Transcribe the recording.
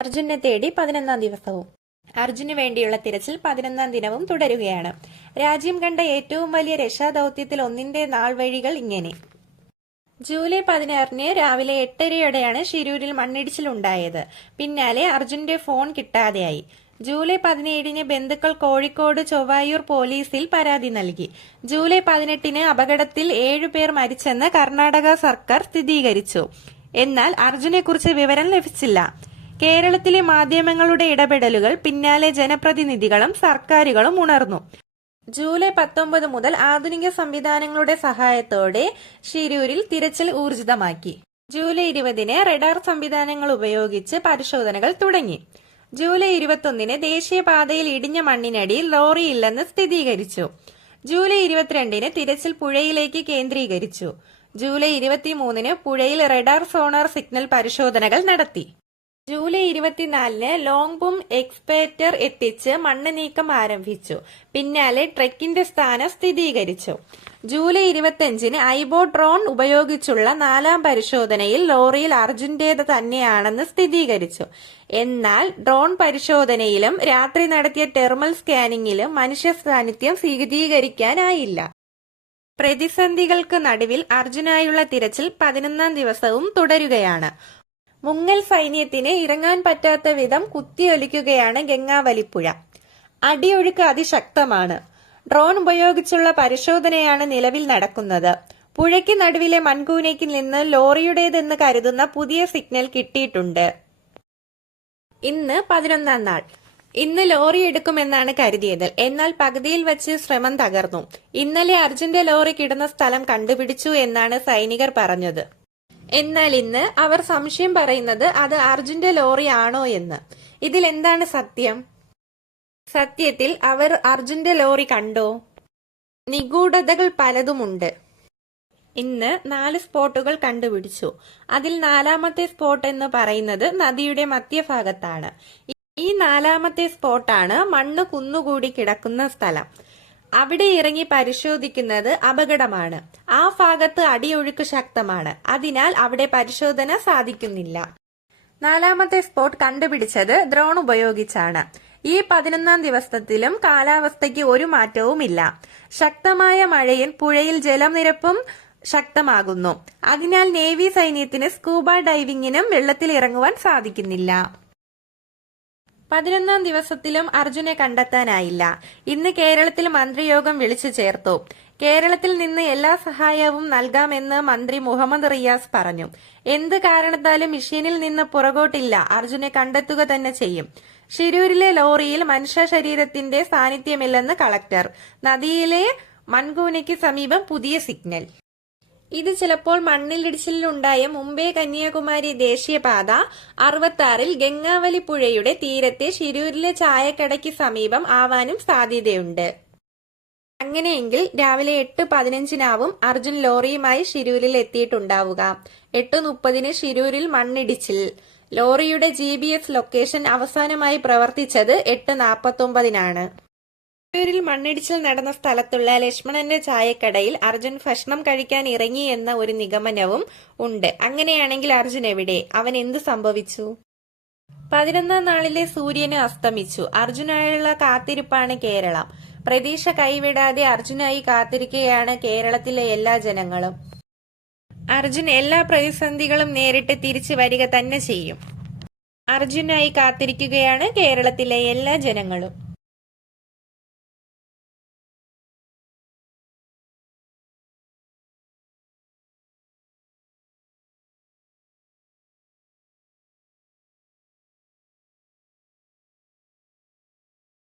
അർജുനെ തേടി 11ാം ദിവസവും. അർജുന് വേണ്ടിയുള്ള തിരച്ചിൽ 11ാം ദിനവും തുടരുകയാണ്. രാജ്യം കണ്ട ഏറ്റവും വലിയ രക്ഷാദൌത്യത്തിൽ ഒന്നിന്റെ നാൾവഴികൾ ഇങ്ങനെ. ജൂലൈ 16-ന് രാവിലെ 8:30യോടെയാണ് ശിരൂരിൽ മണ്ണിടിച്ചിലുണ്ടായത്. പിന്നാലെ അർജുന്റെ ഫോൺ കിട്ടാതെയായി. ജൂലൈ 17-ന് ബന്ധുക്കൾ കോഴിക്കോട് ചൊവ്വായൂർ പോലീസിൽ പരാതി നൽകി. ജൂലൈ 18-ന് അപകടത്തിൽ 7 പേർ മരിച്ചെന്ന് കർണാടക സർക്കാർ സ്ഥിരീകരിച്ചു. എന്നാൽ അർജുനെക്കുറിച്ച് വിവരം ലഭിച്ചില്ല. കേരളത്തിലെ മാധ്യമങ്ങളുടെ ഇടപെടലുകൾ പിന്നാലെ ജനപ്രതിനിധികളും സർക്കാരുകളും ഉണർന്നു. ജൂലൈ 19 മുതൽ ആധുനിക സംവിധാനങ്ങളുടെ സഹായത്തോടെ ശിരൂരിൽ തിരച്ചിൽ ഊർജിതമാക്കി. ജൂലൈ 20-ന് റഡാർ സംവിധാനങ്ങൾ ഉപയോഗിച്ച് പരിശോധനകൾ തുടങ്ങി. ജൂലൈ 21-ന് ദേശീയപാതയിൽ ഇടിഞ്ഞ മണ്ണിനടിയിൽ ലോറിയില്ലെന്ന് സ്ഥിരീകരിച്ചു. ജൂലൈ 22-ന് തിരച്ചിൽ പുഴയിലേക്ക് കേന്ദ്രീകരിച്ചു. ജൂലൈ 23-ന് പുഴയിൽ റഡാർ സോണാർ സിഗ്നൽ പരിശോധനകൾ നടത്തി. ജൂലൈ 24-ന് ലോങ് ബൂം എക്സ്പേറ്റർ എത്തിച്ച് മണ്ണ് നീക്കം ആരംഭിച്ചു. പിന്നാലെ ട്രക്കിന്റെ സ്ഥാനം സ്ഥിരീകരിച്ചു. ജൂലൈ 25-ന് ഐബോ ഡ്രോൺ ഉപയോഗിച്ചുള്ള 4ാം പരിശോധനയിൽ ലോറിയിൽ അർജുന്റേത് തന്നെയാണെന്ന് സ്ഥിരീകരിച്ചു. എന്നാൽ ഡ്രോൺ പരിശോധനയിലും രാത്രി നടത്തിയ തെർമൽ സ്കാനിങ്ങിലും മനുഷ്യ സാന്നിധ്യം സ്ഥിരീകരിക്കാനായില്ല. പ്രതിസന്ധികൾക്ക് നടുവിൽ അർജുനായുള്ള തിരച്ചിൽ 11ാം ദിവസവും തുടരുകയാണ്. മുങ്ങൽ സൈന്യത്തിന് ഇറങ്ങാൻ പറ്റാത്ത വിധം കുത്തിയൊലിക്കുകയാണ് ഗംഗാവലിപ്പുഴ. അടിയൊഴുക്ക് അതിശക്തമാണ്. ഡ്രോൺ ഉപയോഗിച്ചുള്ള പരിശോധനയാണ് നിലവിൽ നടക്കുന്നത്. പുഴയ്ക്ക് നടുവിലെ മൺകൂനയ്ക്ക് നിന്ന് ലോറിയുടേതെന്ന് കരുതുന്ന പുതിയ സിഗ്നൽ കിട്ടിയിട്ടുണ്ട്. ഇന്ന് 11ാം നാൾ. ഇന്ന് ലോറി എടുക്കുമെന്നാണ് കരുതിയത്. എന്നാൽ പകുതിയിൽ വച്ച് ശ്രമം തകർന്നു. ഇന്നലെ അർജുന്റെ ലോറി കിടന്ന സ്ഥലം കണ്ടുപിടിച്ചു എന്നാണ് സൈനികർ പറഞ്ഞത്. എന്നാൽ ഇന്ന് അവർ സംശയം പറയുന്നത് അത് അർജുന്റെ ലോറി ആണോ എന്ന്. ഇതിൽ എന്താണ് സത്യം? സത്യത്തിൽ അവർ അർജുന്റെ ലോറി കണ്ടോ? നിഗൂഢതകൾ പലതുമുണ്ട്. ഇന്ന് 4 സ്പോട്ടുകൾ കണ്ടുപിടിച്ചു. അതിൽ 4ാമത്തെ സ്പോട്ട് എന്ന് പറയുന്നത് നദിയുടെ മധ്യഭാഗത്താണ്. ഈ 4ാമത്തെ സ്പോട്ടാണ് മണ്ണ് കുന്നുകൂടി കിടക്കുന്ന സ്ഥലം. അവിടെ ഇറങ്ങി പരിശോധിക്കുന്നത് അപകടമാണ്. ആ ഭാഗത്ത് അടിയൊഴുക്ക് ശക്തമാണ്. അതിനാൽ അവിടെ പരിശോധന സാധിക്കുന്നില്ല. 4ാമത്തെ സ്പോട്ട് കണ്ടുപിടിച്ചത് ഡ്രോൺ ഉപയോഗിച്ചാണ്. ഈ 11ാം ദിവസത്തിലും കാലാവസ്ഥയ്ക്ക് ഒരു മാറ്റവുമില്ല. ശക്തമായ മഴയിൽ പുഴയിൽ ജലനിരപ്പും ശക്തമാകുന്നു. അതിനാൽ നേവി സൈന്യത്തിന് സ്കൂബ ഡൈവിംഗിനും വെള്ളത്തിൽ ഇറങ്ങുവാൻ സാധിക്കുന്നില്ല. 11ാം ദിവസത്തിലും അർജുനെ കണ്ടെത്താനായില്ല. ഇന്ന് കേരളത്തിൽ മന്ത്രിയോഗം വിളിച്ചു ചേർത്തു. കേരളത്തിൽ നിന്ന് എല്ലാ സഹായവും നൽകാമെന്ന് മന്ത്രി മുഹമ്മദ് റിയാസ് പറഞ്ഞു. എന്ത് കാരണത്താലും മിഷനിൽ നിന്ന് പുറകോട്ടില്ല. അർജുനെ കണ്ടെത്തുക തന്നെ ചെയ്യും. ശിരൂരിലെ ലോറിയിൽ മനുഷ്യ ശരീരത്തിന്റെ സാന്നിധ്യമില്ലെന്ന് കളക്ടർ. നദിയിലെ മൺകൂനയ്ക്ക് സമീപം പുതിയ സിഗ്നൽ. ഇത് ചിലപ്പോൾ മണ്ണിലിടിച്ചിലുണ്ടായ മുംബൈ കന്യാകുമാരി ദേശീയപാത 66-ൽ ഗംഗാവലി പുഴയുടെ തീരത്തെ ശിരൂരിലെ ചായക്കടയ്ക്ക് സമീപം ആവാനും സാധ്യതയുണ്ട്. അങ്ങനെയെങ്കിൽ രാവിലെ 8:15-നാവും അർജുൻ ലോറിയുമായി ശിരൂരിൽ എത്തിയിട്ടുണ്ടാവുക. 8:30-ന് ശിരൂരിൽ മണ്ണിടിച്ചിൽ. ലോറിയുടെ GPS ലൊക്കേഷൻ അവസാനമായി പ്രവർത്തിച്ചത് 8:49-നാണ്. ശിരൂരിൽ മണ്ണിടിച്ചിൽ നടന്ന സ്ഥലത്തുള്ള ലക്ഷ്മണന്റെ ചായക്കടയിൽ അർജുൻ ഭക്ഷണം കഴിക്കാൻ ഇറങ്ങി എന്ന ഒരു നിഗമനവും ഉണ്ട്. അങ്ങനെയാണെങ്കിൽ അർജുൻ എവിടെ? അവൻ എന്തു സംഭവിച്ചു? 11ാം നാളിലെ സൂര്യന് അസ്തമിച്ചു. അർജുനായുള്ള കാത്തിരിപ്പാണ് കേരളം. പ്രതീക്ഷ കൈവിടാതെ അർജുനായി കാത്തിരിക്കുകയാണ് കേരളത്തിലെ എല്ലാ ജനങ്ങളും. അർജുൻ എല്ലാ പ്രതിസന്ധികളും നേരിട്ട് തിരിച്ചു വരിക തന്നെ ചെയ്യും. അർജുനായി കാത്തിരിക്കുകയാണ് കേരളത്തിലെ എല്ലാ ജനങ്ങളും.